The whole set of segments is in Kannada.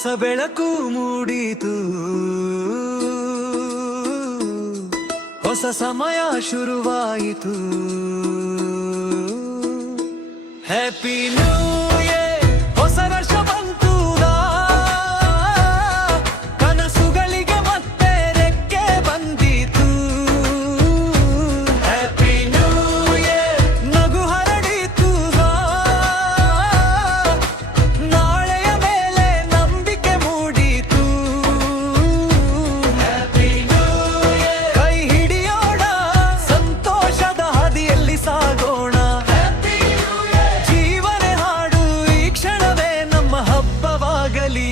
ಹೊಸ ಬೆಳಕು ಮೂಡಿತು, ಹೊಸ ಸಮಯ ಶುರುವಾಯಿತು. ಹ್ಯಾಪಿ ನ್ಯೂ ಇಯರ್, ಹೊಸ ವರ್ಷ ಬಂತು, ಕನಸುಗಳಿಗೆ ಮತ್ತೆ ರೆಕ್ಕೆ ಬಂದಿತು. ಹ್ಯಾಪಿ ನ್ಯೂ ಇಯರ್, ನಗು ಹರಡಿತು, ನಾಳೆಯ ಮೇಲೆ ನಂಬಿಕೆ ಮೂಡಿತು. ಹ್ಯಾಪಿ ನ್ಯೂ ಇಯರ್, ಕೈ ಹಿಡಿಯೋಣ, ಸಂತೋಷದ ಹಾದಿಯಲ್ಲಿ ಸಾಗೋಣ. ಜೀವನ ಹಾಡು, ಈ ಕ್ಷಣವೇ ನಮ್ಮ ಹಬ್ಬವಾಗಲಿ.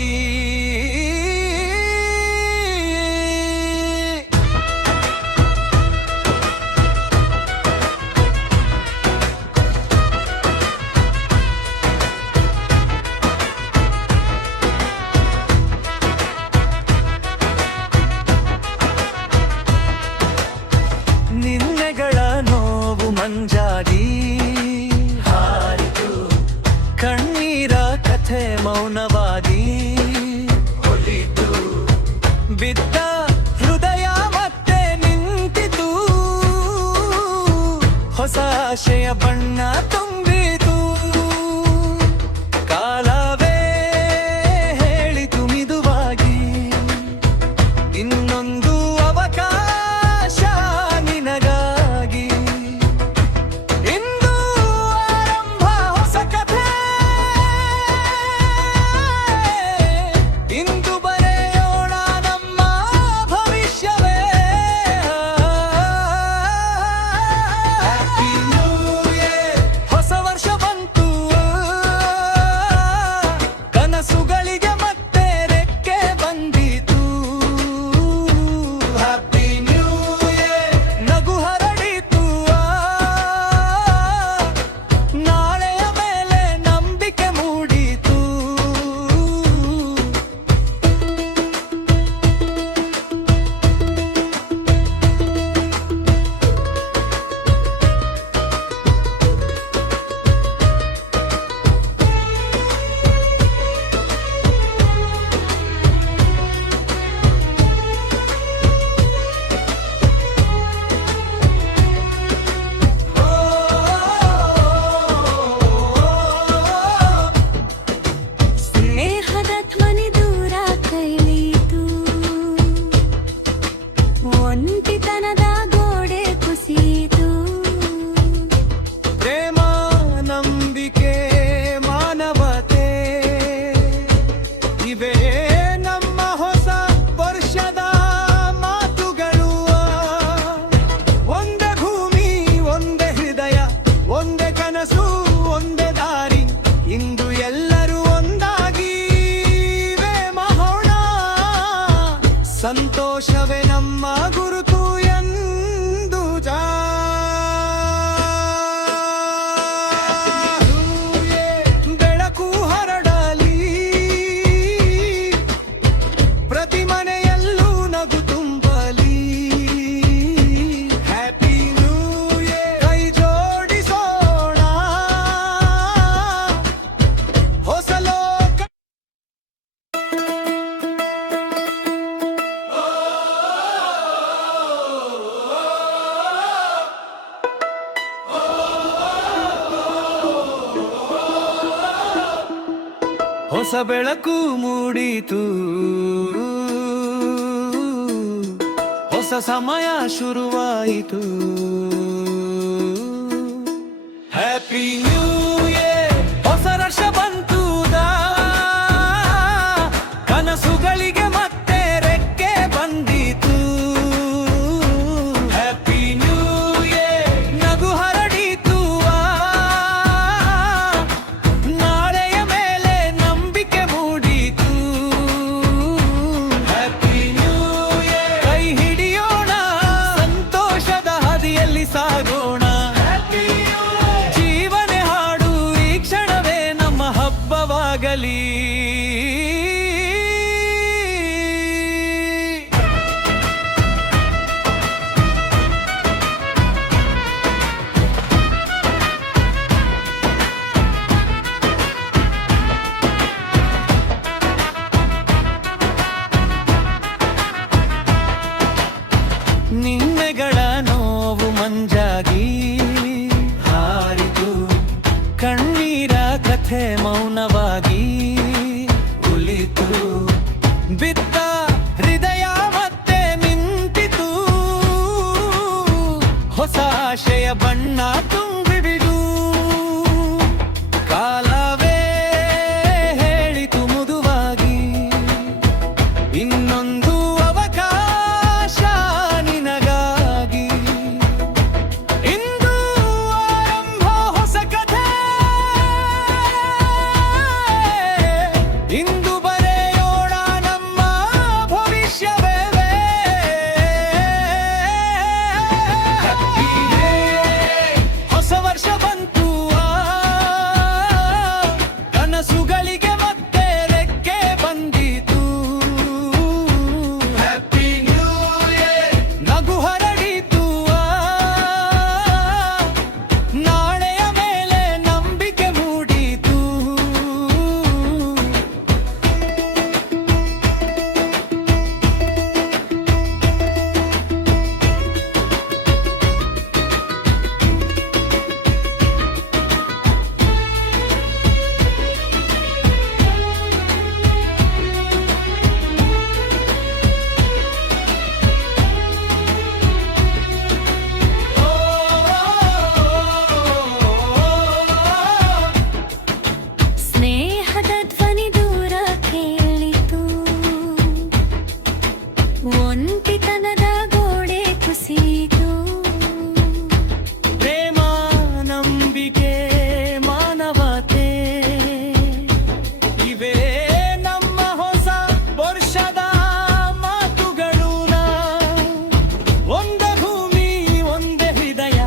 ನಿನ್ನೆಗಳ ನೋವು ಮಂಜಾಗಿ ಹಾರಿತು, ಕಣ್ಣೀರ ಕಥೆ ಮೌನವಾಗಿ ಹೊಲಿತು. ಬಿದ್ದ ಹೃದಯ ಮತ್ತೆ ನಿಂತಿತು, ಹೊಸ ಆಶಯ ಬಣ್ಣ ತುಂಬಿತು. ಕಾಲವೇ ಹೇಳಿತು ಮಿದುವಾಗಿ, ಇನ್ನೊಂದು ಅವಕಾಶ ನಿನಗಾಗಿ. ಇಂದು ಆರಂಭ ಹೊಸ ಕಥೆ, ಇಂದು ಬರೆಯೋಣ ನಮ್ಮ ಭವಿಷ್ಯವೇ. ಹ್ಯಾಪಿ ನ್ಯೂ ಇಯರ್, ಹೊಸ ವರ್ಷ ಬಂತು, ಕನಸುಗಳಿಗೆ ಮತ್ತೆ ರೆಕ್ಕೆ ಬಂದಿತು. ಹ್ಯಾಪಿ ನ್ಯೂ ಇಯರ್, ನಗು ಹರಡಿತು, ನಾಳೆಯ ಮೇಲೆ ನಂಬಿಕೆ ಮೂಡಿತು. ಸ್ನೇಹದ ಧ್ವನಿ ದೂರ ಕೈಲೀತು, ಒಂಟಿತನದ ಗೋಡೆ ಕುಸಿಯಿತು. ಪ್ರೇಮ, ನಂಬಿಕೆ, ಮಾನವತೆ, ಇವೇ ನಮ್ಮ ಹೊಸ ವರ್ಷದ ಮಾತುಗಳು. ಒಂದೇ ಭೂಮಿ, ಒಂದೇ ಹೃದಯ, ಒಂದೇ ಕನಸು, ಒಂದೇ ದಾರಿ. ಇಂದು ಎಲ್ಲರೂ ಒಂದಾಗಿ ಮಾಡೋಣ, ಸಂತೋಷವೇ ನಮ್ಮ ಗುರುತು ಎಂದು ಬೆಳಕು ಹರಡಲಿ, ಪ್ರತಿ ಮನೆಯಲ್ಲೂ ನಗು ತುಂಬಲಿ. ಹ್ಯಾಪಿ ನ್ಯೂ ಇಯರ್, ಕೈ ಜೋಡಿಸೋಣ, ಹೊಸ ಲೋಕ. ಹೊಸ ಬೆಳಕು ಮೂಡಿತು, ಹೊಸ ಸಮಯ ಶುರುವಾಯಿತು. ಹ್ಯಾಪಿ ನ್ಯೂ ಇಯರ್, ಹೊಸ ವರ್ಷ ಬಂತು, ಕನಸುಗಳಿಗೆ ಮತ್ತೆ ರೆಕ್ಕೆ ಬಂದಿತು. ಹ್ಯಾಪಿ ನ್ಯೂ ಇಯರ್, ನಗು ಹರಡಿತು, ನಾಳೆಯ ಮೇಲೆ ನಂಬಿಕೆ ಮೂಡಿತು. ಹ್ಯಾಪಿ ನ್ಯೂ ಇಯರ್, ಕೈ ಹಿಡಿಯೋಣ, ಸಂತೋಷದ ಹಾದಿಯಲ್ಲಿ ಸಾಗೋಣ. ಜೀವನ ಹಾಡು, ಬಂತು, ಬಿದ್ದ ಹೃದಯ ಮತ್ತೆ ನಿಂತಿತು, ಹೊಸ ಆಶಯ ಬಣ್ಣ ತುಂಬಿಬಿಡು. ಕಾಲವೇ ಹೇಳಿತು ಮುದುವಾಗಿ, ಇನ್ನೊಂದು ಅವಕಾಶ ನಿನಗಾಗಿ. ಇಂದು ಆರಂಭ ಹೊಸ ಕಥೆ, ಇಂದು ಬರೆಯೋಣ ನಮ್ಮ ಭವಿಷ್ಯವೇ. ಹೊಸ ವರ್ಷ ಬಂತು, ಕನಸುಗಳಿಗೆ ಮತ್ತೆ ರೆಕ್ಕೆ ಬಂದಿತು. ಹ್ಯಾಪಿ ನ್ಯೂ ಇಯರ್, ನಗು ಹರಡಿತು, ನಾಳೆಯ ಮೇಲೆ ನಂಬಿಕೆ ಮೂಡಿತು. ಸ್ನೇಹದ ಧ್ವನಿ ದೂರ ಕೇಳಿತು, ಒಂಟಿತನದ ಗೋಡೆ ಕುಸಿಯಿತು. ಪ್ರೇಮ, ನಂಬಿಕೆ, ಮಾನವತೆ, ಇವೇ ನಮ್ಮ ಹೊಸ ವರ್ಷದ ಮಾತುಗಳು. ಒಂದೇ ಭೂಮಿ, ಒಂದೇ ಹೃದಯ,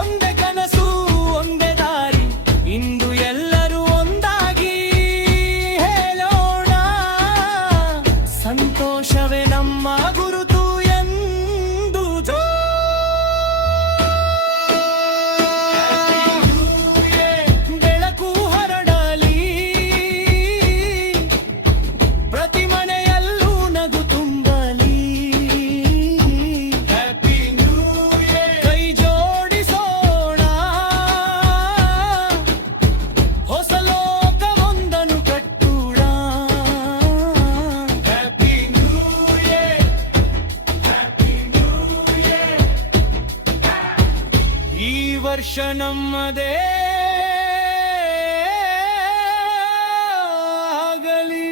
ಒಂದೇ ಕನಸು, ಒಂದೇ ದಾರಿ. ಇಂದು ಎಲ್ಲರೂ ಒಂದಾಗಿ ಹೇಳೋಣ, ಸಂತೋಷವೇ ನಮ್ಮ ಗುರುತು ಎಂದು. ಬೆಳಕು ಹರಡಲಿ, ಪ್ರತಿ ಮನೆಯಲ್ಲೂ ನಗು ತುಂಬಲಿ. ಹ್ಯಾಪಿ ನ್ಯೂ ಇಯರ್, ಕೈ ಜೋಡಿಸೋಣ, ಹೊಸ ಲೋಕವೊಂದನ್ನು ಕಟ್ಟೋಣ. Happy new year, happy new year. ಈ ವರ್ಷ ನಮ್ಮದೇ ಆಗಲಿ.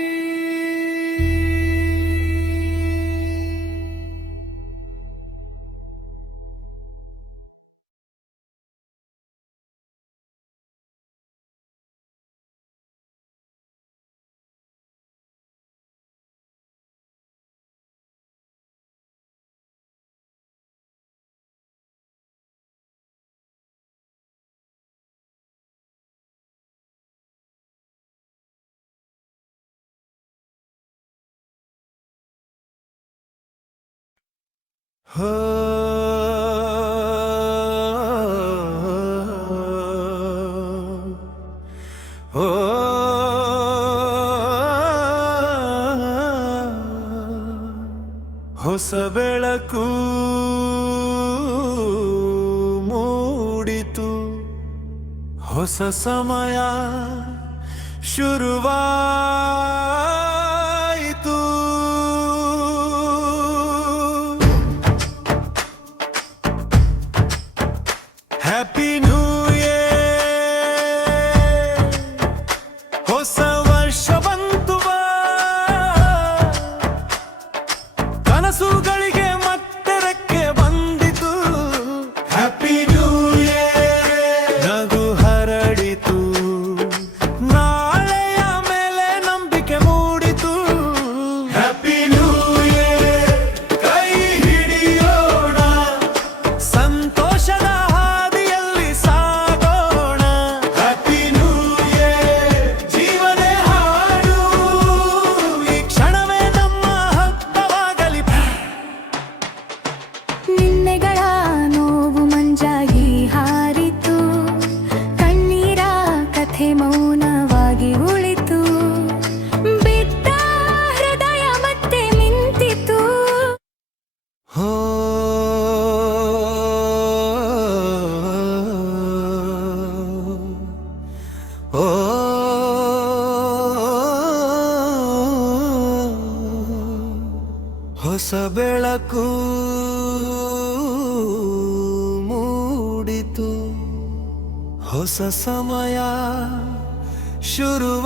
ಹೋ ಹೋ ಹೊಸ ಬೆಳಕು ಮೂಡಿತು, ಹೊಸ ಸಮಯ ಶುರುವಾಯಿತು. ಹ್ಯಾಪಿ ನ್ಯೂ ಇಯರ್, ಹೊಸ ವರ್ಷ ಬಂತು ಬಾ, ಕನಸುಗಳಿಗೆ ಮತ್ತೆ ರೆಕ್ಕೆ ಬಂದಿತು. ಹ್ಯಾಪಿ ನ್ಯೂ ಇಯರ್, ನಗು ಹರಡಿತು, ನಾಳೆಯ ಮೇಲೆ ನಂಬಿಕೆ ಮೂಡಿತು. ಹೊಸ ಬೆಳಕು ಮೂಡಿತು, ಹೊಸ ಸಮಯ ಶುರುವಾಯಿತು.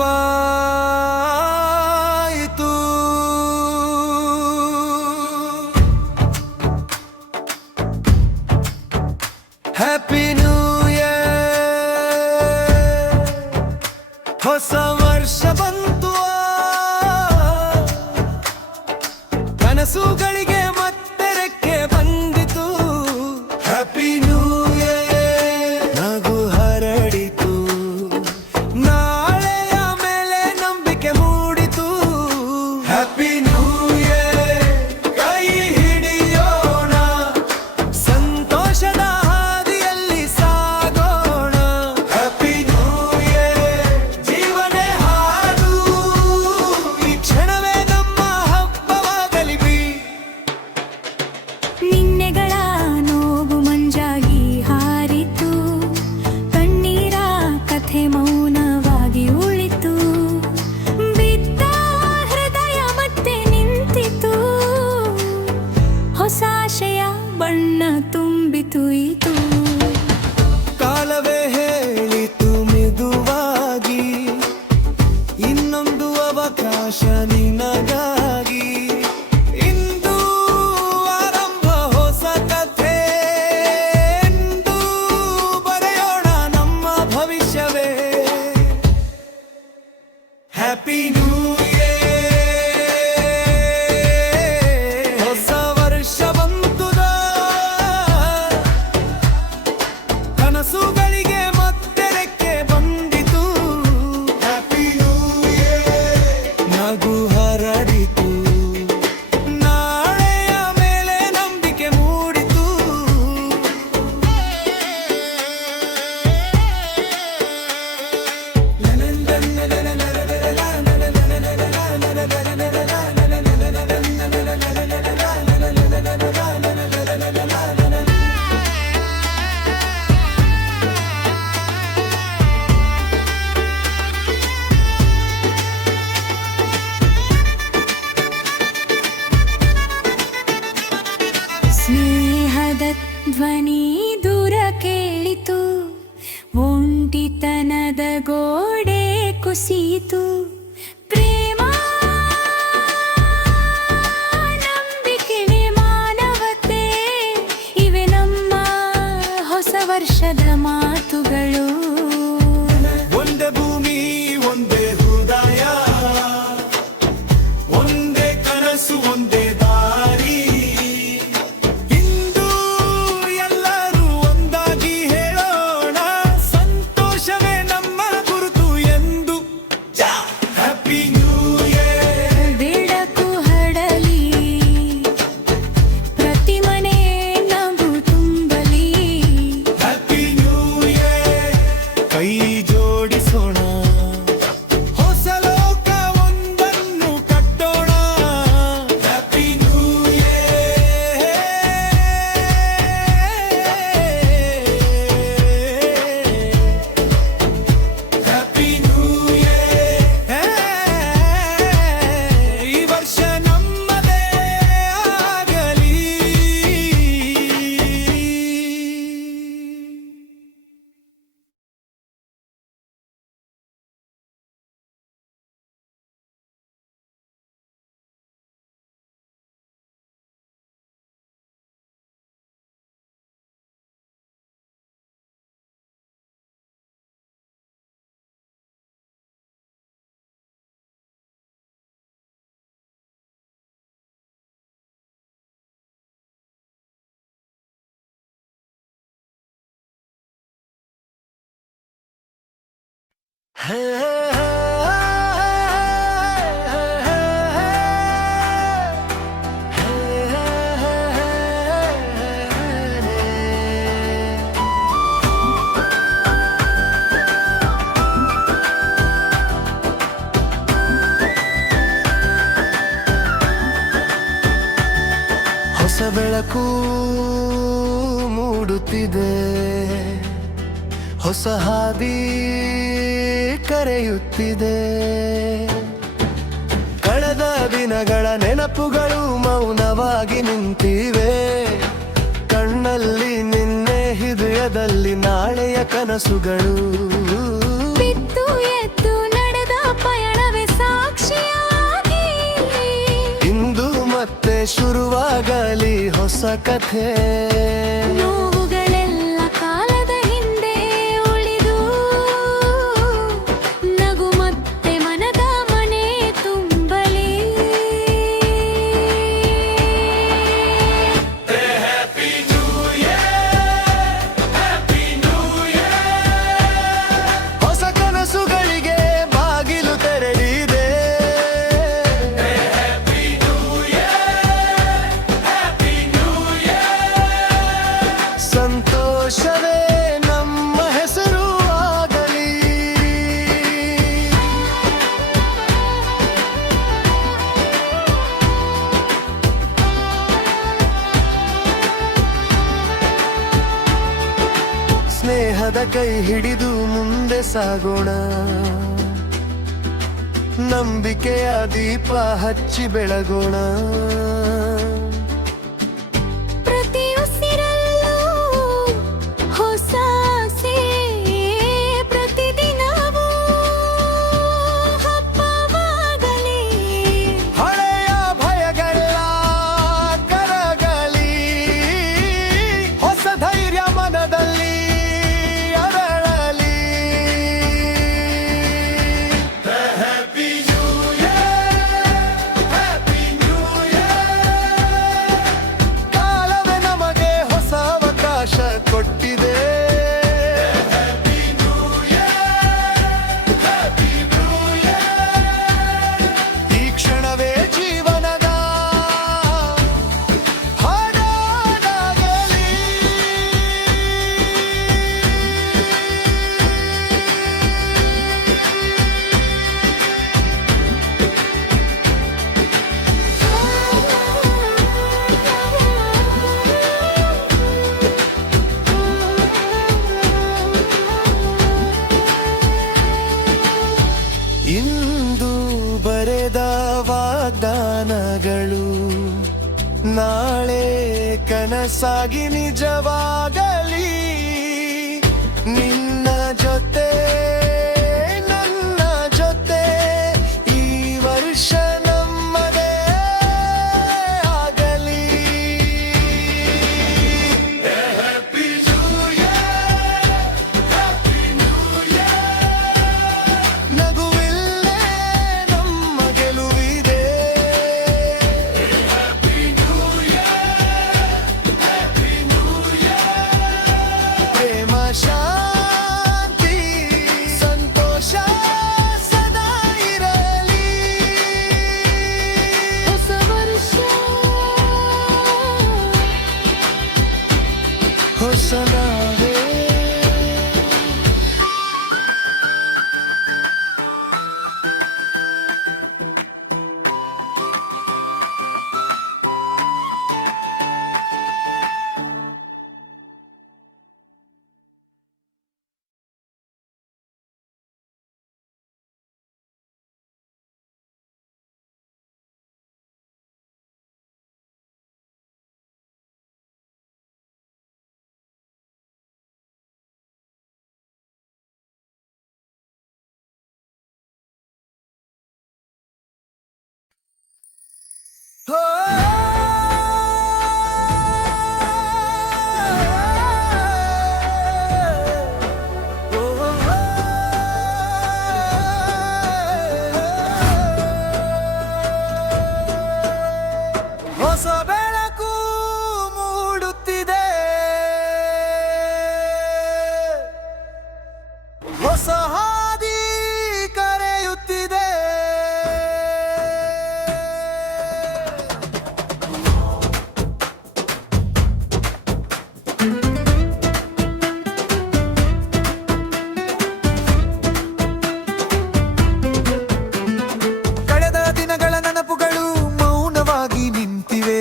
ಹ್ಯಾಪಿ ನ್ಯೂ ಇಯರ್, ಹೊಸ ವರ್ಷ ಬಂತು, ಕನಸುಗಳಿಗೆ ಮತ್ತೆ ರೆಕ್ಕೆ ಬಂದಿತು. ಹ್ಯಾಪಿ ನ್ಯೂ ಇಯರ್, ನಗು ಹರಡಿತು, ನಾಳೆಯ ಮೇಲೆ ನಂಬಿಕೆ ಮೂಡಿತು. ಹ್ಯಾಪಿ ನ್ಯೂ ಇಯರ್, ಕೈ ಹಿಡಿಯೋಣ, ಸಂತೋಷದ ಹಾದಿಯಲ್ಲಿ ಸಾಗೋಣ. ಹ್ಯಾಪಿ ನ್ಯೂ ಇಯರ್, ಜೀವನೇ ಹಾಡು, ಈ ಕ್ಷಣವೇ ನಮ್ಮ ಹಬ್ಬವಾಗಲಿ ಬಿ. ನಿನ್ನೆಗಳ ನೋವು ಮಂಜಾಗಿ ಹಾರಿತು, ಕಣ್ಣೀರ ಕಥೆ ಮೌನವಾಗಿ ಉಳಿತು, ಬಿದ್ದ ಹೃದಯ ಮತ್ತೆ ನಿಂತಿತು, ಹೊಸ ಆಶಯ ಬಣ್ಣ ತುಂಬಿತು ಇದು. ಕಾಲವೇ ಹೇಳಿತು ಮೆದುವಾಗಿ, ಇನ್ನೊಂದು ಅವಕಾಶ ನಿನಗಾಗಿ. ಇಂದು ಆರಂಭ ಹೊಸ ಕಥೆ ಎಂದು ಬರೆಯೋಣ ನಮ್ಮ ಭವಿಷ್ಯವೇ. ಹ್ಯಾಪಿ ನ್ಯೂ ಇಯರ್, ಹೊಸ ವರ್ಷ ಬಂತುದ, ಕನಸುಗಳಿಗೆ ಮತ್ತೆ ರೆಕ್ಕೆ ಬಂದಿತು. ಹ್ಯಾಪಿ ನ್ಯೂ ಇಯರ್, ನಗು ಹರಡಿತು, ನಾಳೆಯ ಮೇಲೆ ನಂಬಿಕೆ ಮೂಡಿತು. ಸ್ನೇಹದ ಧ್ವನಿ ದೂರ ಕೇಳಿತು, ಒಂಟಿತನದ ಗೋಡೆ ಕುಸಿಯಿತು, ಪ್ರೇಮ ನಂಬಿಕೆ ಮಾನವತೆ ಇವೆ ನಮ್ಮ ಹೊಸ ವರ್ಷದ ಮಾತುಗಳು. ಒಂದೇ ಭೂಮಿ, ಒಂದೇ ಹೃದಯ, ಒಂದೇ ಕನಸು, ಒಂದೇ ದಾರಿ. ಇಂದು ಎಲ್ಲರೂ ಒಂದಾಗಿ ಹೇಳೋಣ, ಸಂತೋಷವೇ ನಮ್ಮ ಗುರುತು ಎಂದು. ಹ್ಯಾಪಿ ನ್ಯೂ ಇಯರ್, ಬೆಳಕು ಹರಡಲಿ, ಪ್ರತಿ ಮನೆ ನಗು ತುಂಬಲಿ. ಹ್ಯಾಪಿ ನ್ಯೂ ಇಯರ್, ಕೈ ಜೋಡಿಸೋಣ, ಹೊಸ ಲೋಕ ಒಂದನ್ನು ಕಟ್ಟೋಣ. Happy new year, happy new year, ಈ ವರ್ಷ ನಮ್ಮದೇ ಆಗಲಿ. ಹೊಸ ಬೆಳಕು ಮೂಡುತ್ತಿದೆ, ಹೊಸ ಹಾದಿ ಕರೆಯುತ್ತಿದೆ. ಕಳೆದ ದಿನಗಳ ನೆನಪುಗಳು ಮೌನವಾಗಿ ನಿಂತಿವೆ. ಕಣ್ಣಲ್ಲಿ ನಿನ್ನೆ, ಹೃದಯದಲ್ಲಿ ನಾಳೆಯ ಕನಸುಗಳು. ಬಿತ್ತು ಎದ್ದು ನಡೆದ ಪಯಣವೇ ಸಾಕ್ಷಿಯಾಗಿ ಇಂದು ಮತ್ತೆ ಶುರುವಾಗಲಿ ಹೊಸ ಕಥೆ. ನೋವುಗಳೆಲ್ಲ ಕಾಲದ ಹಿಂದೆ ಉಳಿದು ನಗು ಮತ್ತೆ ಮನದ ಮನೆ ತುಂಬಲಿ. ಹೊಸ ಕನಸುಗಳಿಗೆ ಬಾಗಿಲು ತೆರೆದಿದೆ. ಸಂತೋಷವೇ ನಮ್ಮ ಹೆಸರು ಆಗಲಿ. ಸ್ನೇಹದ ಕೈ ಹಿಡಿದು ಮುಂದೆ ಸಾಗೋಣ. ನಂಬಿಕೆಯ ದೀಪ ಹಚ್ಚಿ ಬೆಳಗೋಣ. ಪ್ರತಿ ಉಸಿರಲ್ಲೂ ಹೊಸ ಆಸೆ, ಪ್ರತಿದಿನವೂ ಹಬ್ಬವಾಗಲಿ. ಹಳೆಯ ಭಯಗಳ ಕರಗಲಿ. ಹೊಸ ಧೈರ್ಯ ಮನದಲ್ಲಿ ಅರಳಲಿ. Happy new year, happy new year. ಕಾಲವೇ ನಮಗೆ ಹೊಸ ಅವಕಾಶ ಕೊಟ್ಟಿದೆ. Happy new year, happy new year. ಈ ಕ್ಷಣವೇ ಜೀವನದ ಹಾಡಾಗಲಿ. ಇಂದು ಬರೆದ ವಾಗ್ದಾನಗಳು ನಾಳೆ ಕನಸಾಗಿ ನಿಜವಾಗಲಿ. ನಿನ್ನ ಜೊತೆ ನನ್ನ ಜೊತೆ ಈ ವರ್ಷ ನಮ್ಮದೇ ಆಗಲಿ. Happy new year, happy new year. ನಗುವಿಲ್ಲೇ ನಮ್ಮ ಗೆಲುವಿದೆ. Happy new year, happy new year. ಪ್ರೇಮ, ಶಾಂತಿ, ಸಂತೋಷ ಸದಾ ಇರಲಿ. ಹೊಸ ವರ್ಷ ಹೊಸ ನಾವೇ. ಹೊಸ ಬೆಳಕು ಮೂಡುತ್ತಿದೆ. ಹೊಸ ಹಾದಿ ಕರೆಯುತ್ತಿದೆ. ಕಳೆದ ದಿನಗಳ ನೆನಪುಗಳು ಮೌನವಾಗಿ ನಿಂತಿವೆ.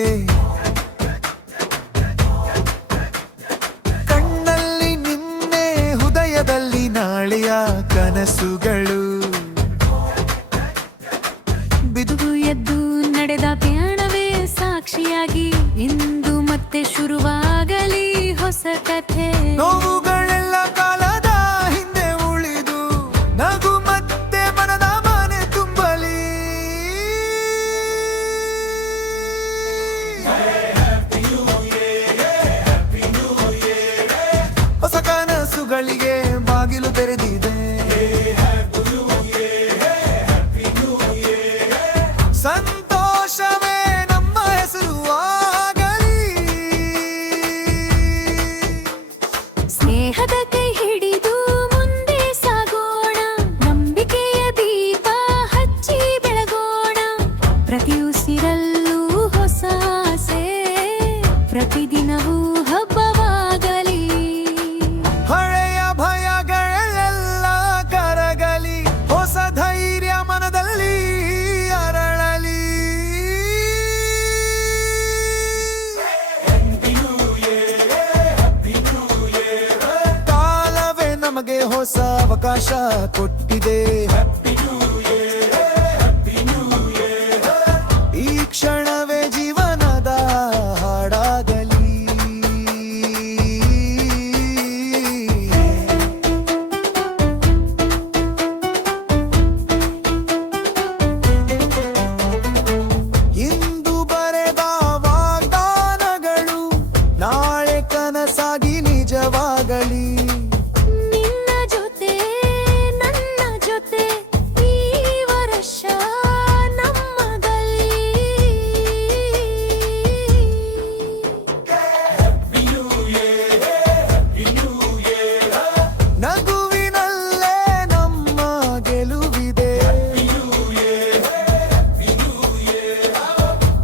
ಬದಲಾಗಿ ಇಂದು ಮತ್ತೆ ಶುರುವಾಗಲಿ ಹೊಸ ಕಥೆ. ನೋವುಗಳೆಲ್ಲ ಕಾಲದ ಹಿಂದೆ ಉಳಿದು ನಗು ಮತ್ತೆ ಮನದ ಮನೆ ತುಂಬಲಿ. ಹೊಸ ಕನಸುಗಳಿಗೆ ಬಾಗಿಲು ತೆರೆದಿದೆ. ಸಂತೋಷವೇ ನಮ್ಮ ಹೆಸರು ಆಗಲಿ. ಸ್ನೇಹದ ಕೈ ಹಿಡಿದು ಮುಂದೆ ಸಾಗೋಣ, ನಂಬಿಕೆಯ ದೀಪ ಹಚ್ಚಿ ಬೆಳಗೋಣ. ಪ್ರತಿ ಉಸಿರಲ್ಲೂ ಹೊಸ ಆಸೆ, ಪ್ರತಿದಿನವೂ ಹಬ್ಬವಾಗಲಿ. ಹಳೆಯ ಭಯಗಳೆಲ್ಲ ಕರಗಲಿ, ಹೊಸ ಧೈರ್ಯ ಮನದಲ್ಲಿ ಅರಳಲಿ. ಕಾಲವೇ ನಮಗೆ ಹೊಸ ಅವಕಾಶ ಕೊಟ್ಟಿದೆ. ಈ ಕ್ಷಣವೇ ಜೀವನದ ಹಾಡಾಗಲಿ. ಇಂದು ಬರೆದ ವಾಗ್ದಾನಗಳು ನಾಳೆ ಕನಸಾಗಿ ನಿಜವಾಗಲಿ. ನಿನ್ನ ಜೊತೆ ನನ್ನ ಜೊತೆ ಈ ವರ್ಷ ನಮ್ಮದಲ್ಲಿ. ನಗುವಿನಲ್ಲೇ ನಮ್ಮ ಗೆಲುವಿದೆ.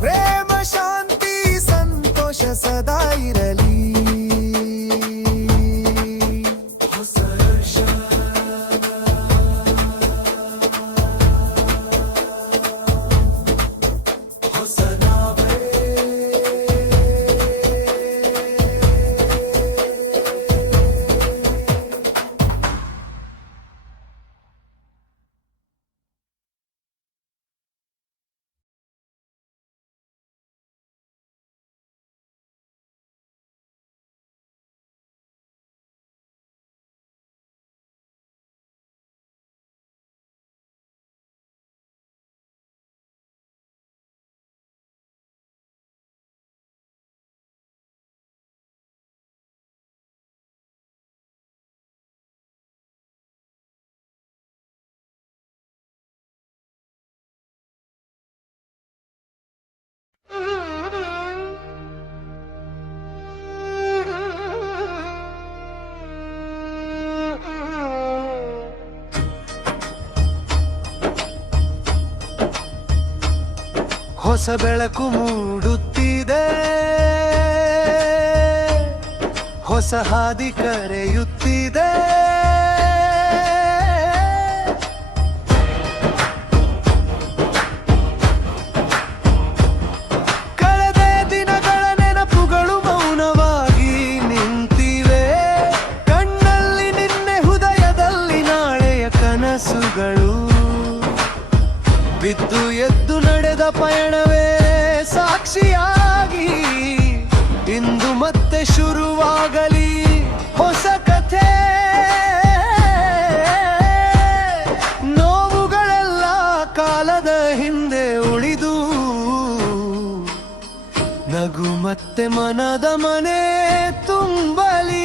ಪ್ರೇಮ ಶಾಂತಿ ಸಂತೋಷ ಸದಾ ಇರಲಿ. ಹೊಸ ವರ್ಷ ಹೊಸ ನಾವೇ. ಹೊಸ ಬೆಳಕು ಮೂಡುತ್ತಿದೆ, ಹೊಸ ಹಾದಿ ಕರೆಯುತ್ತಿದೆ. ಕಳೆದ ದಿನಗಳ ನೆನಪುಗಳು ಮೌನವಾಗಿ ನಿಂತಿವೆ. ಕಣ್ಣಲ್ಲಿ ನಿನ್ನೆ, ಹೃದಯದಲ್ಲಿ ನಾಳೆಯ ಕನಸುಗಳು. ಬಿದ್ದು ಎದ್ದು ನಡೆದ ಪಯಣವೇ ಸಾಕ್ಷಿಯಾಗಿ ಇಂದು ಮತ್ತೆ ಶುರುವಾಗಲಿ ಹೊಸ ಕಥೆ. ನೋವುಗಳೆಲ್ಲ ಕಾಲದ ಹಿಂದೆ ಉಳಿದು ನಗು ಮತ್ತೆ ಮನದ ಮನೆ ತುಂಬಲಿ.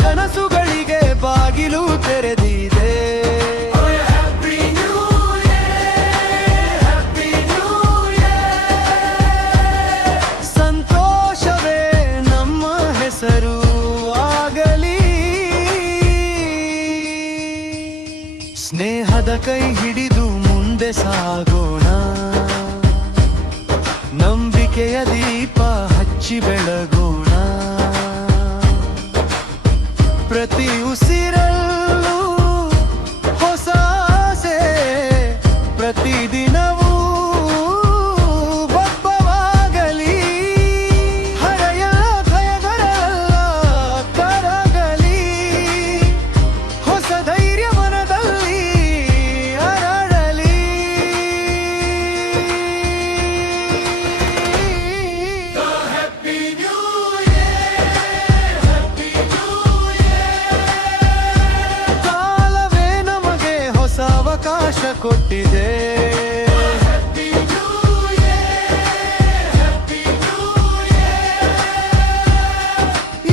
ಕನಸುಗಳಿಗೆ ಬಾಗಿಲು ತೆರೆದಿದೆ. ಸಂತೋಷವೇ ನಮ್ಮ ಹೆಸರು ಆಗಲಿ. ಸ್ನೇಹದ ಕೈ ಹಿಡಿದು ಮುಂದೆ ಸಾಗೋಣ, ನಂಬಿಕೆಯ ದೀಪ ಹಚ್ಚಿ ಬೆಳಗೋಣ. ಪ್ರತಿ ಉಸಿರಲ್ಲೂ ಹೊಸ ಆಸೆ, ಪ್ರತಿದಿನವೂ ಹಬ್ಬವಾಗಲಿ. ಹಳೆಯ ಭಯಗಳೆಲ್ಲ ಕೊಟ್ಟಿದೆ.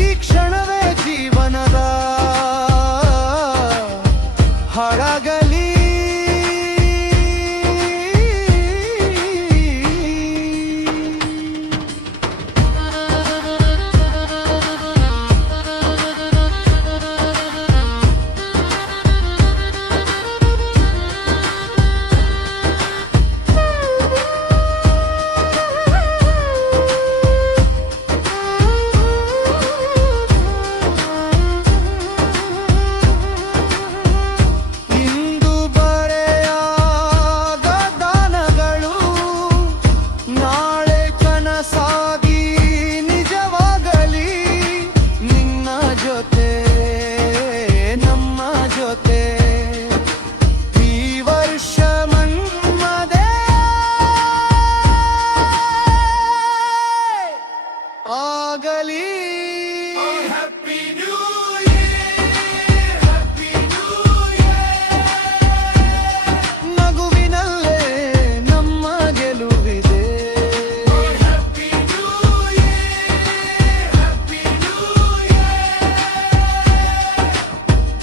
ಈ ಕ್ಷಣವೇ ಜೀವನದ ಹಾಡಾಗಲಿ. ಇಂದು ಬರೆಯಾದ ದಾನಗಳು ನಾಳೆ ಕನಸಾಗಿ ನಿಜವಾಗಲಿ. ನಿನ್ನ ಜೊತೆ ನಮ್ಮ ಜೊತೆ ಈ ವರ್ಷ ಮನ್ಮದೆ ಆಗಲಿ. ನಗುವಿನಲ್ಲೇ ನಮ್ಮ ಗೆಲುವಿದೆ.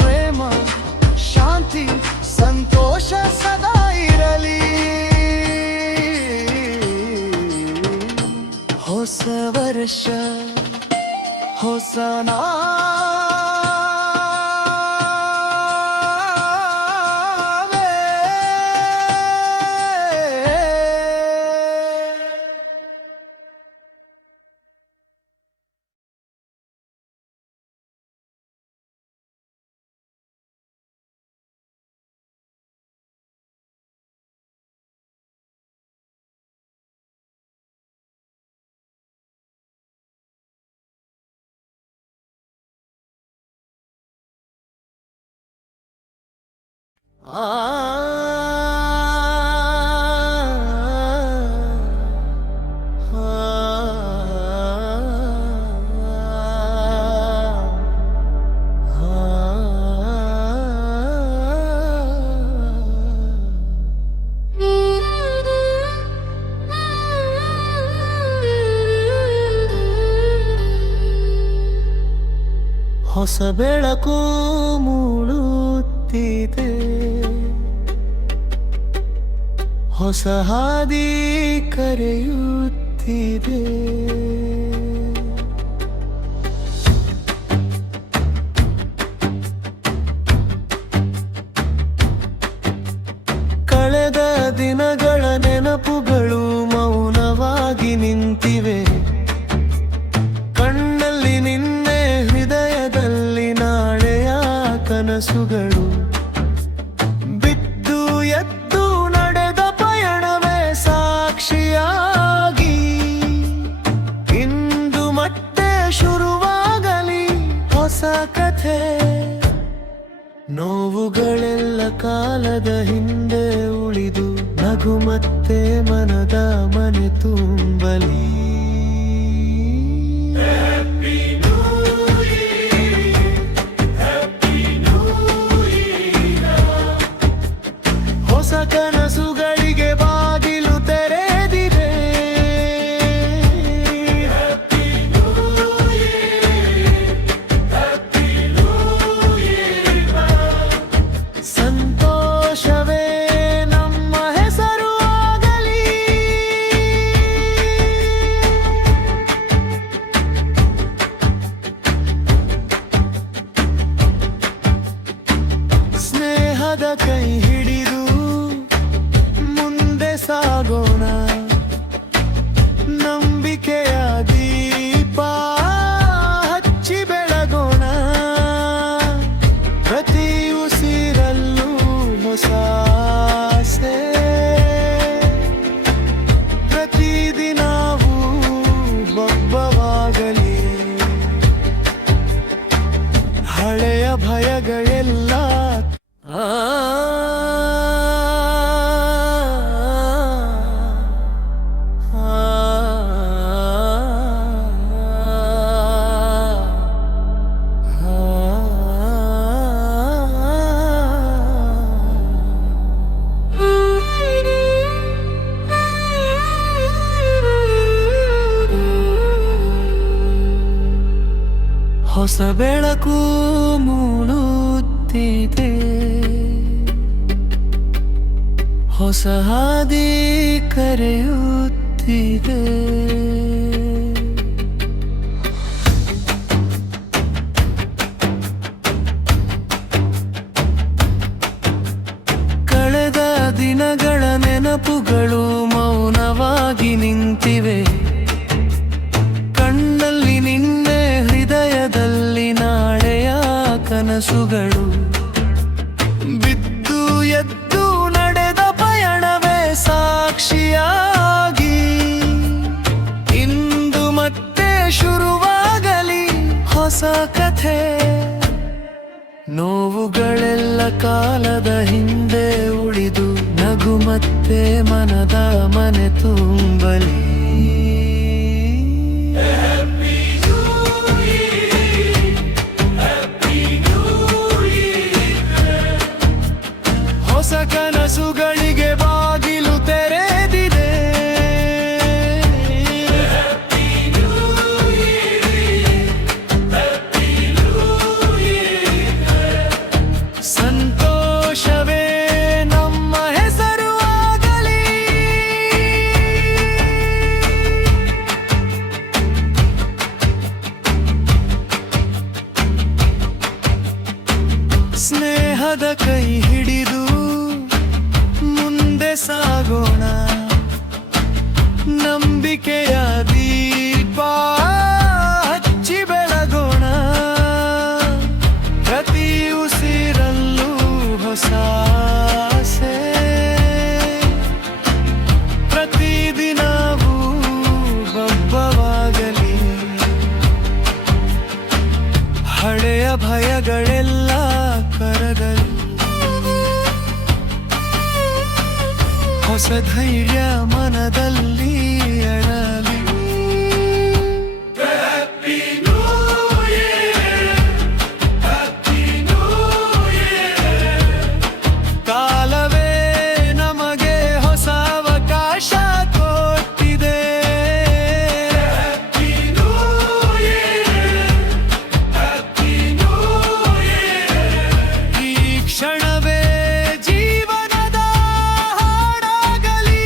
ಪ್ರೇಮ ಶಾಂತಿ ಸಂತೋಷ ಸದಾ ಇರಲಿ. ಹೊಸ ವರ್ಷ ಹೊಸ ಹೊಸ ಬೆಳಕು ಮೂಡುತ್ತಿದೆ. ಹೊಸ ಹಾದಿ ಕರೆಯುತ್ತಿದೆ. ಕಳೆದ ದಿನಗಳ ನೆನಪುಗಳು ಮೌನವಾಗಿ ನಿಂತಿವೆ. ಕಣ್ಣಲ್ಲಿ ನಿನ್ನೆ ಹೃದಯದಲ್ಲಿ ನಾಳೆಯ ಕನಸುಗಳು. ಬಿದ್ದು ಎದ್ದು ನಡೆದ ಪಯಣವೇ ಸಾಕ್ಷಿಯಾಗಿ ಇಂದು ಮತ್ತೆ ಶುರುವಾಗಲಿ ಹೊಸ ಕಥೆ. ನೋವುಗಳೆಲ್ಲ ಕಾಲದ ಹಿಂದೆ ಉಳಿದು ನಗು ಮತ್ತೆ ಮನದ ಮನೆ ತುಂಬಲಿ. ಹೊಸ ಕನಸುಗಳಿಗೆ ಬಾಗಿಲು ತೆರೆದಿದೆ. ಸಂತೋಷವೇ ನಮ್ಮ ಹೆಸರು ಆಗಲಿ. ಸ್ನೇಹದ ಕೈ ಹಿಡಿದು ಮುಂದೆ ಸಾಗೋಣ. ನಂಬಿಕೆಯ ದೀಪ ಹಚ್ಚಿ ಬೆಳಗೋಣ. ಪ್ರತಿ ಉಸಿರಲ್ಲೂ ಹೊಸ ಆಸೆ. ಪ್ರತಿದಿನವೂ ಬಬ್ಬವಾಗಲಿ. ಹಳೆಯ ಭಯಗಳೆಲ್ಲ ಹೊಸ ಬೆಳಕು ಮೂಡುತ್ತಿದೆ, ಹೊಸ ಹಾದಿ ಕರೆಯುತ್ತಿದೆ. ಕಳೆದ ದಿನಗಳ ನೆನಪುಗಳು ಮೌನವಾಗಿ ನಿಂತಿವೆ, ಕಣ್ಣಲ್ಲಿ ನಿನ್ನೆ ಹೃದಯದಲ್ಲಿ ನಾಳೆಯ ಕನಸುಗಳು. ಬಿದ್ದು ಎದ್ದು ನಡೆದ ಪಯಣವೇ ಸಾಕ್ಷಿಯಾಗಿ ಇಂದು ಮತ್ತೆ ಶುರುವಾಗಲಿ ಹೊಸ ಕಥೆ. ನೋವುಗಳೆಲ್ಲ ಕಾಲದ ಹಿಂದೆ ಉಳಿದು ನಗು ಮತ್ತೆ ಮನದ ಮನೆ ತುಂಬಲಿ. ಹೊಸ ಕನಸುಗಳಿಗೆ ಬಾಗಿಲು ತೆರೆದಿದೆ, ಸಂತೋಷವೇ ನಮ್ಮ ಹೆಸರು ಆಗಲಿ. ಸ್ನೇಹದ ಕೈ ಹಿಡಿದು ಮುಂದೆ ಸಾಗೋಣ, ನಂಬಿಕೆಯ ದೀಪ ಹಚ್ಚಿ ಬೆಳಗೋಣ. ಪ್ರತಿ ಉಸಿರಲ್ಲೂ ಹೊಸ ಆಸೆ, ಪ್ರತಿದಿನವೂ ಹಬ್ಬವಾಗಲಿ. ಹಳೆಯ ಭಯಗಳೆಲ್ಲ ಕರಗಲಿ, ಹೊಸ ಧೈರ್ಯ ಮನದಲ್ಲಿ ಅರಳಿ. ಕಾಲವೇ ನಮಗೆ ಹೊಸ ಅವಕಾಶ ಕೊಟ್ಟಿದೆ, ಈ ಕ್ಷಣವೇ ಜೀವನದ ಹಾಡಾಗಲಿ.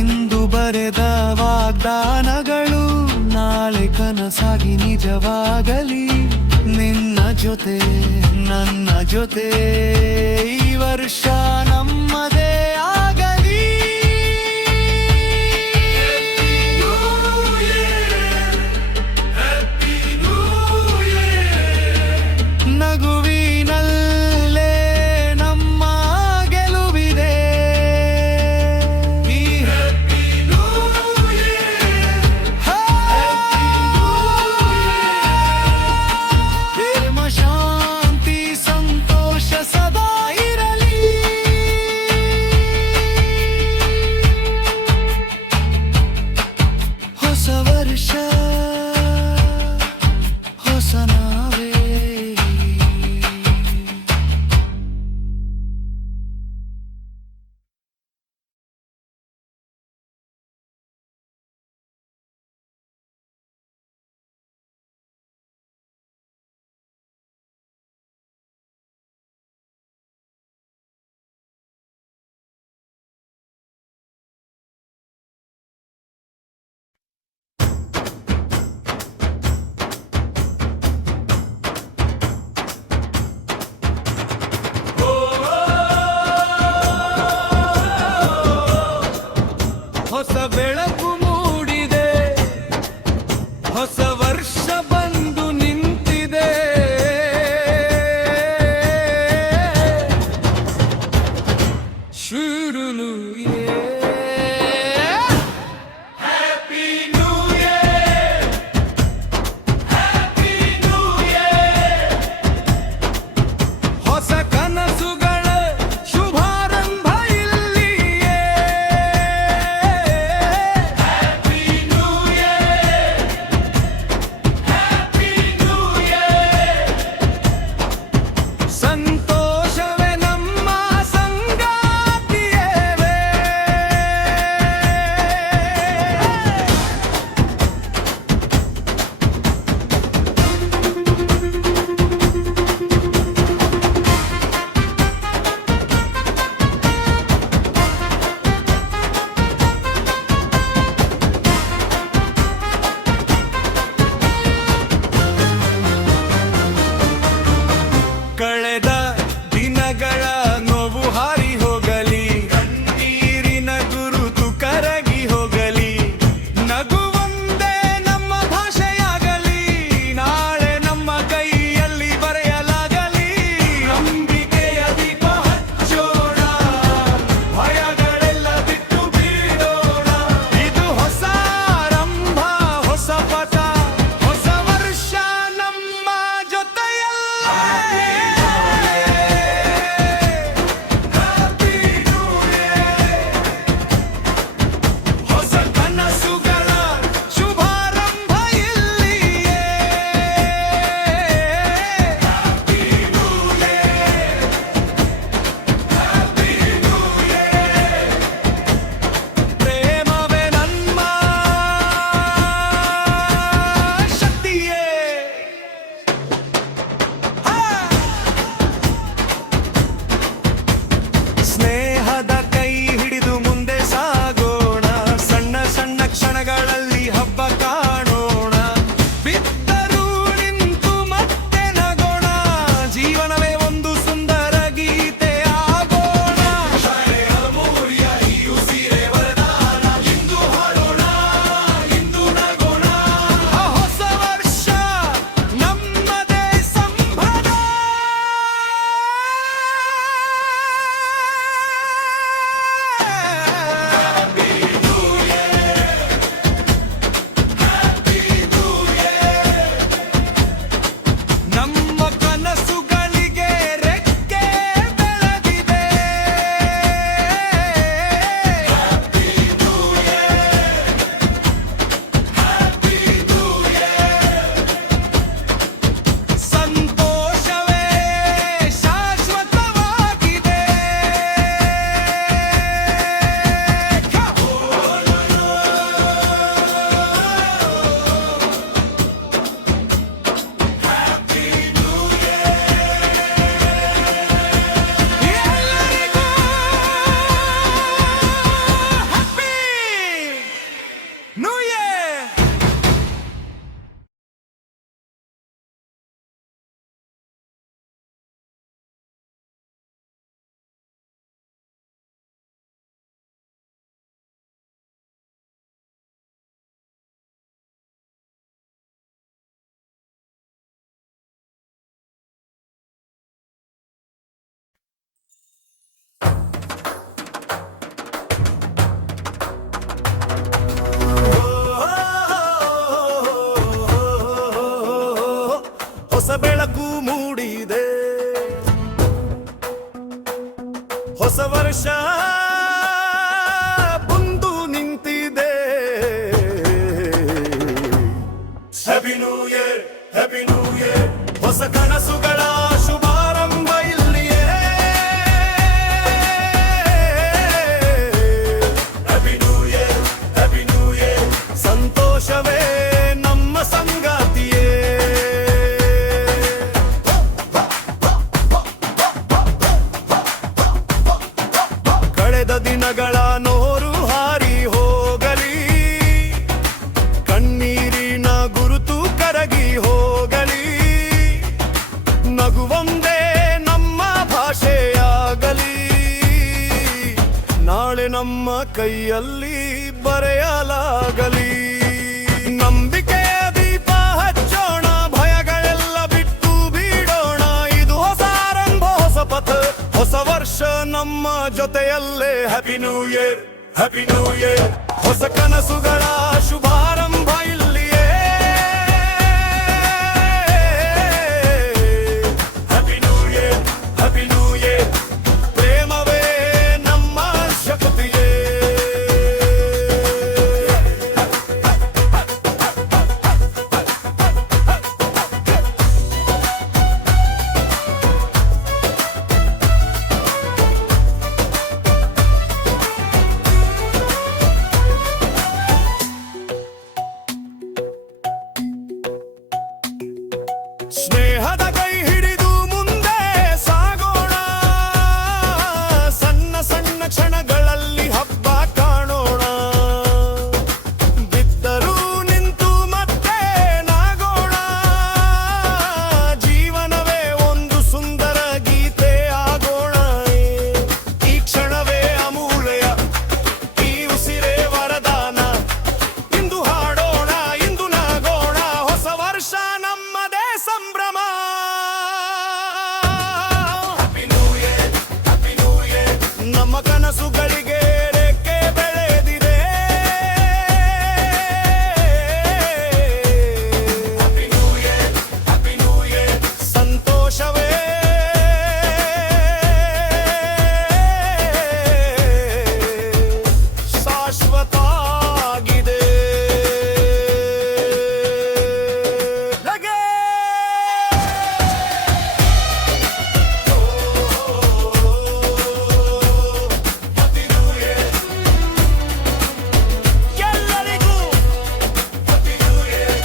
ಇಂದು ಬರೆದ ವಾಗ್ದಾನಗಳು ನಾಳೆ ಕನಸಾಗಿ ನಿಜವಾಗಲಿ. ನಿನ್ನ ಜೊತೆ ನನ್ನ ಜೊತೆ ಈ ವರ್ಷ ನಮ್ಮದೇ ಆಗಲಿ. ನಗುವಿನಲ್ಲೇ ನಮ್ಮ ಗೆಲುವಿದೆ. ಪ್ರೇಮ ಶಾಂತಿ ಸಂತೋಷ ಸದಾ ಇರಲಿ. ಹೊಸ ವರ್ಷ ಹೊಸ ನಾವೇ. ಹೊಸ ಬೆಳಕು ಮೂಡಿದೆ, ಹೊಸ ವರ್ಷ ಬಂದು ನಿಂತಿದೆ. ಶುರುಲು happy new year, happy new year. ಹೊಸ ಕನಸುಗಳ ಶುಭಾರಂಭ ಇಲ್ಲಿಯೇ. ಹ್ಯಾಪಿ ನ್ಯೂ ಇಯರ್, ಹೊಸ ಬೆಳಕು ಮೂಡಿದೆ, ಹೊಸ ವರ್ಷ ಬಂದು ನಿಂತಿದೆ. Happy new year, happy new year. ಹೊಸ ಕನಸುಗಳ ಶುಭಾರಂಭ ಇಲ್ಲಿಯೇ. Happy new year, happy new year. ಸಂತೋಷವೇ ನಮ್ಮ ಸಂಗಾತಿಯೇ. ಕಳೆದ ದಿನಗಳ ನೋರು ಹಾರಿ ಹೋಗಲಿ, ಕಣ್ಣೀರಿನ ಗುರುತು ಕರಗಿ ಹೋಗಲಿ, ನಗುವೊಂದೇ ನಮ್ಮ ಭಾಷೆಯಾಗಲಿ, ನಾಳೆ ನಮ್ಮ ಕೈಯಲ್ಲಿ ಬರೆಯಲಾಗಲಿ. ನಂಬಿಕೆಯ ದೀಪ ಹಚ್ಚೋಣ, ಭಯಗಳೆಲ್ಲ ಬಿಟ್ಟು ಬಿಡೋಣ. ಇದು ಹೊಸ ಆರಂಭ, ಹೊಸ ಪಥ, ಹೊಸ ವರ್ಷ ನಮ್ಮ ಜೊತೆಯಲ್ಲೇ. Happy new year, happy new year. ಹೊಸ ಕನಸುಗಳ ಶುಭಾರಂಭ ಇಲ್ಲಿಯೇ. Happy new year, happy new year. ಪ್ರೇಮವೇ ನಮ್ಮ ಶಕ್ತಿಯೇ. ಸ್ನೇಹದ ಕೈ ಹಿಡಿದು ಮುಂದೆ ಸಾಗೋಣ, ಸಣ್ಣ ಸಣ್ಣ ಕ್ಷಣಗಳಲ್ಲಿ ಹಬ್ಬ ಕಾಣೋಣ. ಬಿದ್ದರೂ ನಿಂತು ಮತ್ತೆ ನಾಗೋಣ, ಜೀವನವೇ ಒಂದು ಸುಂದರ ಗೀತೆ ಆಗೋಣ. ಈ ಕ್ಷಣವೇ ಅಮೂಲ್ಯ, ಈ ಉಸಿರೇ ವರದಾನ. ಇಂದು ಹಾಡೋಣ, ಇಂದು ನಾಗೋಣ, ಹೊಸ ವರ್ಷ ನಮ್ಮದೇ ಸಂಭ್ರಮ. Happy new year, happy new year. ನಮ್ಮ ಕನಸುಗಳಿಗೆ ರೆಕ್ಕೆ ಬೆಳೆದಿದೆ. Happy new year, happy new year. ಸಂತೋಷವೇ ಶಾಶ್ವತ ಆಗಿದೆ. ಲಗೆ! Happy new year. ಎಲ್ಲರಿಗೂ ಹ್ಯಾಪಿ ನ್ಯೂ ಇಯರ್.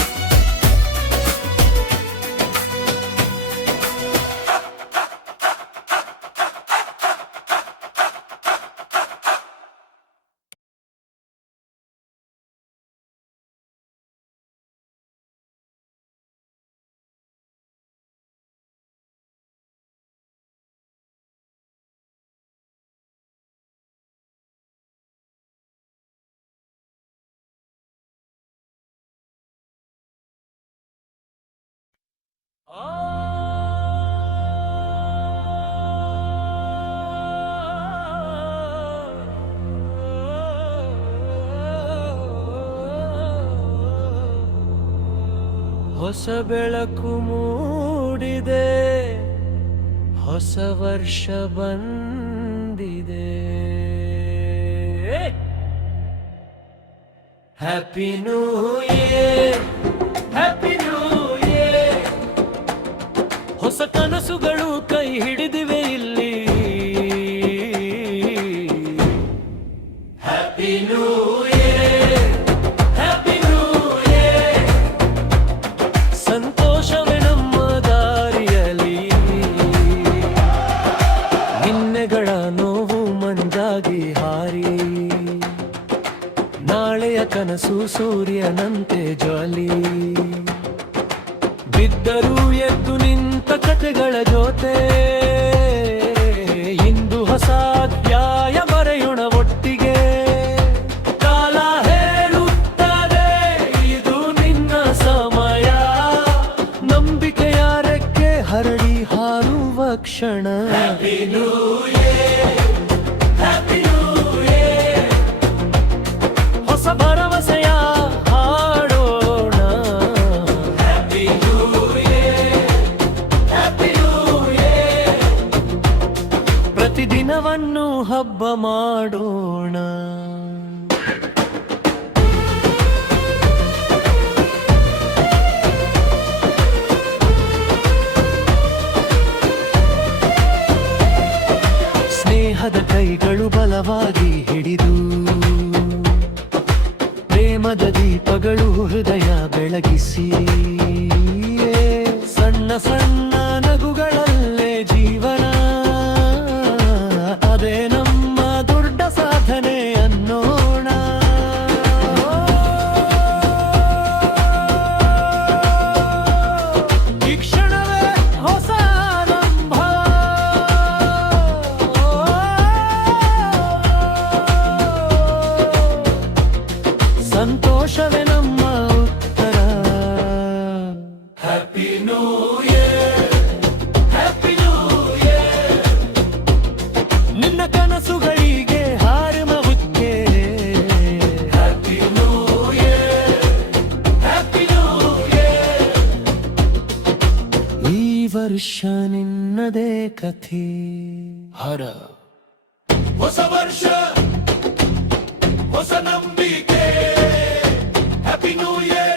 ಹೊಸ ಬೆಳಕು ಮೂಡಿದೆ, ಹೊಸ ವರ್ಷ ಬಂದಿದೆ. Happy new year, happy new year. ಹೊಸ ಕನಸುಗಳು ಕೈ ಹಿಡಿದಿವೆ ಇಲ್ಲಿ. Happy new year, happy new year. ಸಂತೋಷವೇ ನಮ್ಮ ದಾರಿಯಲ್ಲಿ, ನಿನ್ನೆಗಳ ನೋವು ಮಂಜಾಗಿ ಹಾರಿ, ನಾಳೆಯ ಕನಸು ಸೂರ್ಯನಂತೆ ಜಾಲಿ. ಬಿದ್ದರೂ ಎದ್ದು ನಿಂತ ಕಥೆಗಳ ಜೊತೆ, ಇಂದು ಹೊಸ ಅಧ್ಯಾಯ ಬರೆಯೋಣ ಒಟ್ಟಿಗೆ. ಕಾಲ ಹೇಳುತ್ತದೆ ಇದು ನಿನ್ನ ಸಮಯ, ನಂಬಿಕೆಯ ರೆಕ್ಕೆ ಹರಡಿ ಹಾರುವ ಕ್ಷಣ. Happy new year, happy new year. ಹೊಸ ಭರವಸೆಯ ಹಾಡೋಣ. Happy new year. ಹಬ್ಬ ಮಾಡೋಣ. ಸ್ನೇಹದ ಕೈಗಳು ಬಲವಾಗಿ ಹಿಡಿದು ಪ್ರೇಮದ ದೀಪಗಳು ಹೃದಯ ಬೆಳಗಿಸಿ ಸಣ್ಣ ಸಣ್ಣ ನಗುಗಳಲ್ಲೇ ಜೀವನ, ಅದೇ ನಮ್ಮ ದೊಡ್ಡ ಸಾಧನೆ ಅನ್ನೋಣ. ಈ ಕ್ಷಣವೇ ಹೊಸ ಆರಂಭ, ಸಂತೋಷವೇ ನಮ್ಮ ಉತ್ತರ. Happy new year, happy new year. ನಿನ್ನ ಕನಸುಗಳಿಗೆ ಹಾರಮವುಕ್ಕೆ. Happy new year, happy new year. ಈ ವರ್ಷ ನಿನ್ನದೇ ಕಥೆ. ಹರ ಹೊಸ ವರ್ಷ, ಹೊಸ ನಂಬಿಕೆ. Happy new year.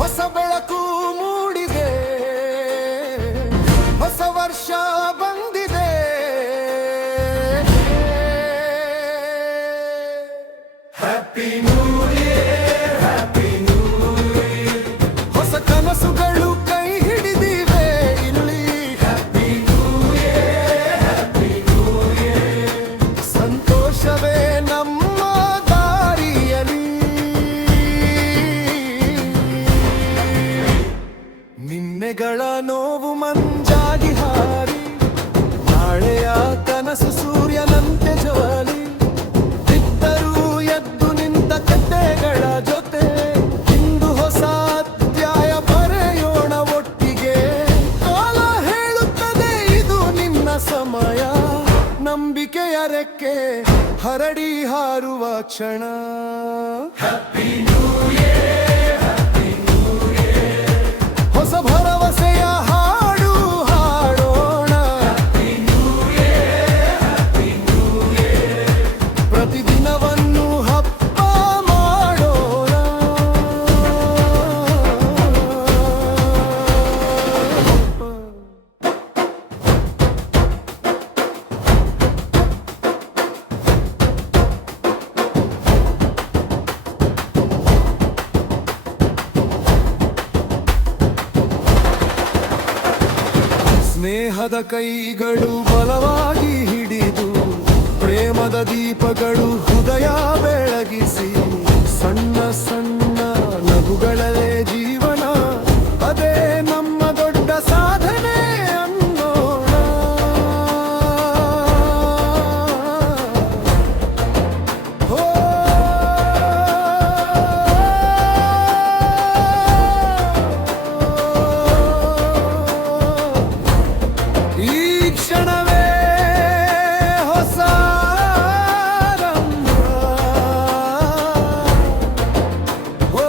ಹೊಸ ಬೆಳಕು ಮೂಡಿದೆ, ಹೊಸ ವರ್ಷ ಬಂದಿದೆ. Happy new year, happy new year. ಹೊಸ ಕನಸುಗಳು ಕೈ ಹಿಡಿದಿವೆ ಇಲ್ಲಿ. Happy new year, happy new year. ಸಂತೋಷವೇ ನಮ್ಮ ದಾರಿಯಲಿ. ನಿನ್ನೆಗಳ ನೋವು ಮಂಜಾಗಿ ಹಾರಿ, ನಾಳೆಯ ಕನಸು ಸೂರ್ಯನಂತೆ ಜೋಲಿ. ಇದ್ದರೂ ಎದ್ದು ನಿಂತ ಕಥೆಗಳ ಜೊತೆ ಇಂದು ಹೊಸ ಅಧ್ಯಾಯ ಬರೆಯೋಣ ಒಟ್ಟಿಗೆ. ಕಾಲ ಹೇಳುತ್ತದೆ ಇದು ನಿನ್ನ ಸಮಯ, ನಂಬಿಕೆಯ ರೆಕ್ಕೆ ಹರಡಿ ಹಾರುವ ಕ್ಷಣ. Happy new year, happy new year. ಹೊಸ ಭರವಸೆಯ ಹಾಡು ಹಾಡೋಣ. Happy new year, happy new year. ಪ್ರತಿದಿನವನ್ನು ಹಬ್ಬ ಮಾಡೋಣ. ಸ್ನೇಹದ ಕೈಗಳು ಬಲವಾಗಿ ಹಿಡಿದು ಪ್ರೇಮದ ದೀಪಗಳು ಹೃದಯ ಬೆಳಗಿಸಿ ಸಣ್ಣ ಸಣ್ಣ ನಗುಗಳೇ ಜೀವನ, ಅದೇ ನಮ್ಮ ದೊಡ್ಡ ಸಾಧನೆ ಅನ್ನೋಣ. ಹೋ ಈ ಕ್ಷಣವೇ ಹೊಸ ಆರಂಭ. ಓ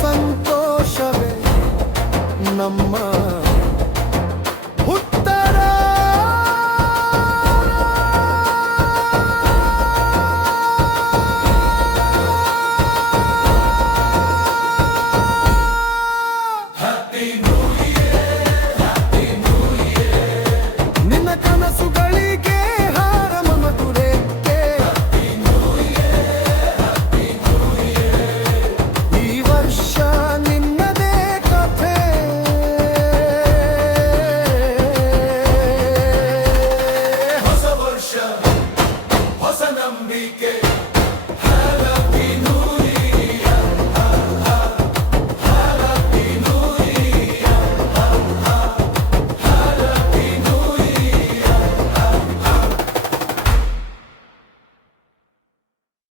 ಸಂತೋಷವೇ ನಮ್ಮ ಉತ್ತರ.